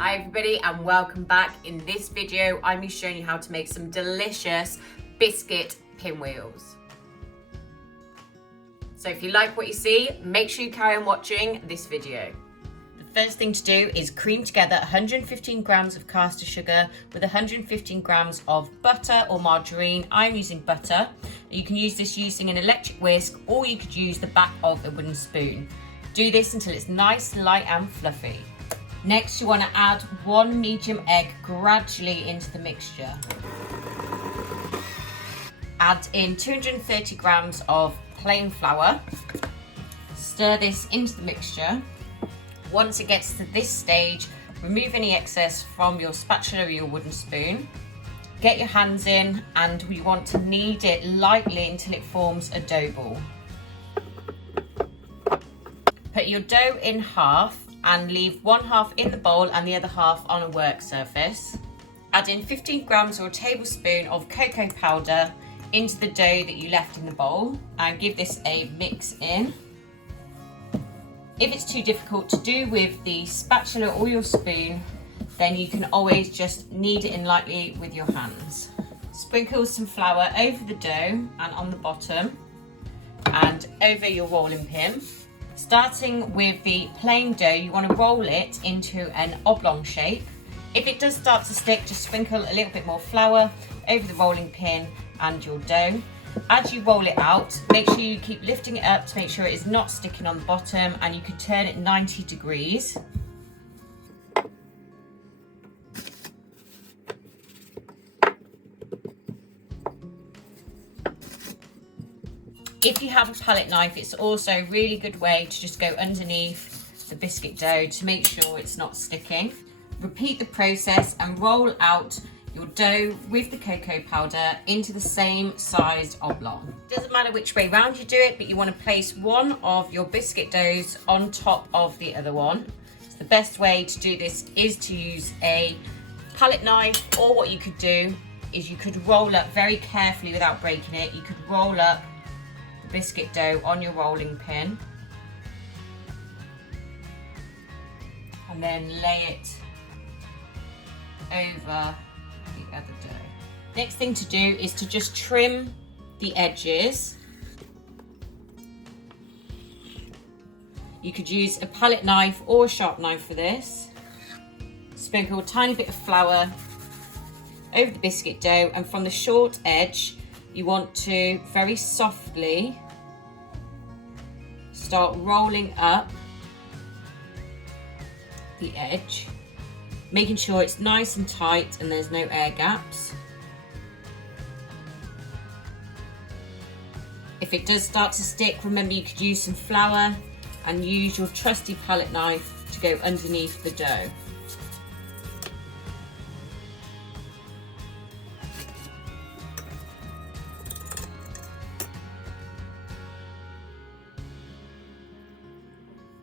Hi everybody and welcome back. In this video I'm going to be showing you how to make some delicious biscuit pinwheels. So if you like what you see, make sure you carry on watching this video. The first thing to do is cream together 115 grams of caster sugar with 115 grams of butter or margarine. I'm using butter. You can use this using an electric whisk, or you could use the back of a wooden spoon. Do this until it's nice, light and fluffy. Next, you want to add 1 medium egg gradually into the mixture. Add in 230 grams of plain flour. Stir this into the mixture. Once it gets to this stage, remove any excess from your spatula or your wooden spoon. Get your hands in, and we want to knead it lightly until it forms a dough ball. Put your dough in half and leave one half in the bowl and the other half on a work surface. Add in 15 grams or a tablespoon of cocoa powder into the dough that you left in the bowl and give this a mix in. If it's too difficult to do with the spatula or your spoon, then you can always just knead it in lightly with your hands. Sprinkle some flour over the dough and on the bottom and over your rolling pin. Starting with the plain dough, you want to roll it into an oblong shape. If it does start to stick, just sprinkle a little bit more flour over the rolling pin and your dough. As you roll it out, make sure you keep lifting it up to make sure it is not sticking on the bottom, and you can turn it 90 degrees. If you have a palette knife, it's also a really good way to just go underneath the biscuit dough to make sure it's not sticking. Repeat the process and roll out your dough with the cocoa powder into the same sized oblong. Doesn't matter which way round you do it, but you want to place one of your biscuit doughs on top of the other one. So the best way to do this is to use a palette knife, or what you could do is you could roll up very carefully without breaking it. You could roll up biscuit dough on your rolling pin and then lay it over the other dough. Next thing to do is to just trim the edges. You could use a palette knife or a sharp knife for this. Sprinkle a tiny bit of flour over the biscuit dough, and from the short edge you want to very softly start rolling up the edge, making sure it's nice and tight and there's no air gaps. If it does start to stick, remember you could use some flour and use your trusty palette knife to go underneath the dough.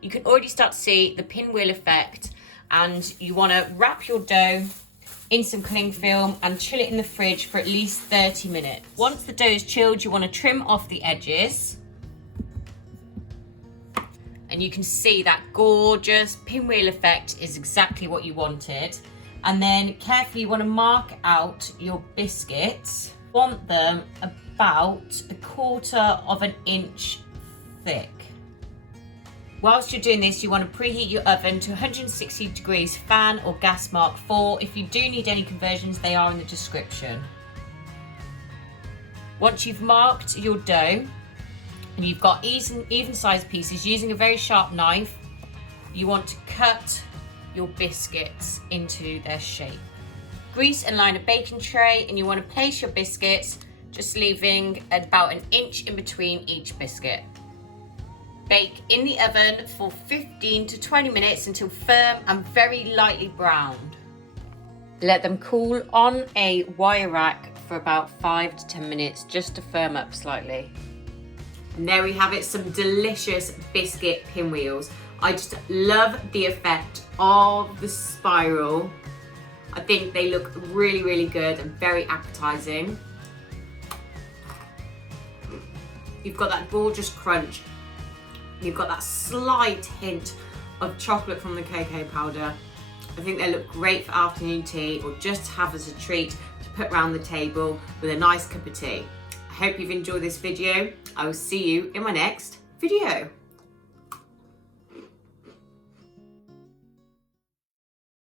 You can already start to see the pinwheel effect, and you want to wrap your dough in some cling film and chill it in the fridge for at least 30 minutes. Once the dough is chilled, you want to trim off the edges, and you can see that gorgeous pinwheel effect is exactly what you wanted. And then carefully you want to mark out your biscuits. You want them about 1/4 inch thick. Whilst you're doing this, you want to preheat your oven to 160 degrees fan or gas mark 4. If you do need any conversions, they are in the description. Once you've marked your dough and you've got even sized pieces, using a very sharp knife, you want to cut your biscuits into their shape. Grease and line a baking tray, and you want to place your biscuits, just leaving about 1 inch in between each biscuit. Bake in the oven for 15 to 20 minutes until firm and very lightly browned. Let them cool on a wire rack for about 5 to 10 minutes just to firm up slightly. And there we have it, some delicious biscuit pinwheels. I just love the effect of the spiral. I think they look really, really good and very appetizing. You've got that gorgeous crunch. You've got that slight hint of chocolate from the cocoa powder. I think they look great for afternoon tea or just to have as a treat to put around the table with a nice cup of tea. I hope you've enjoyed this video. I will see you in my next video.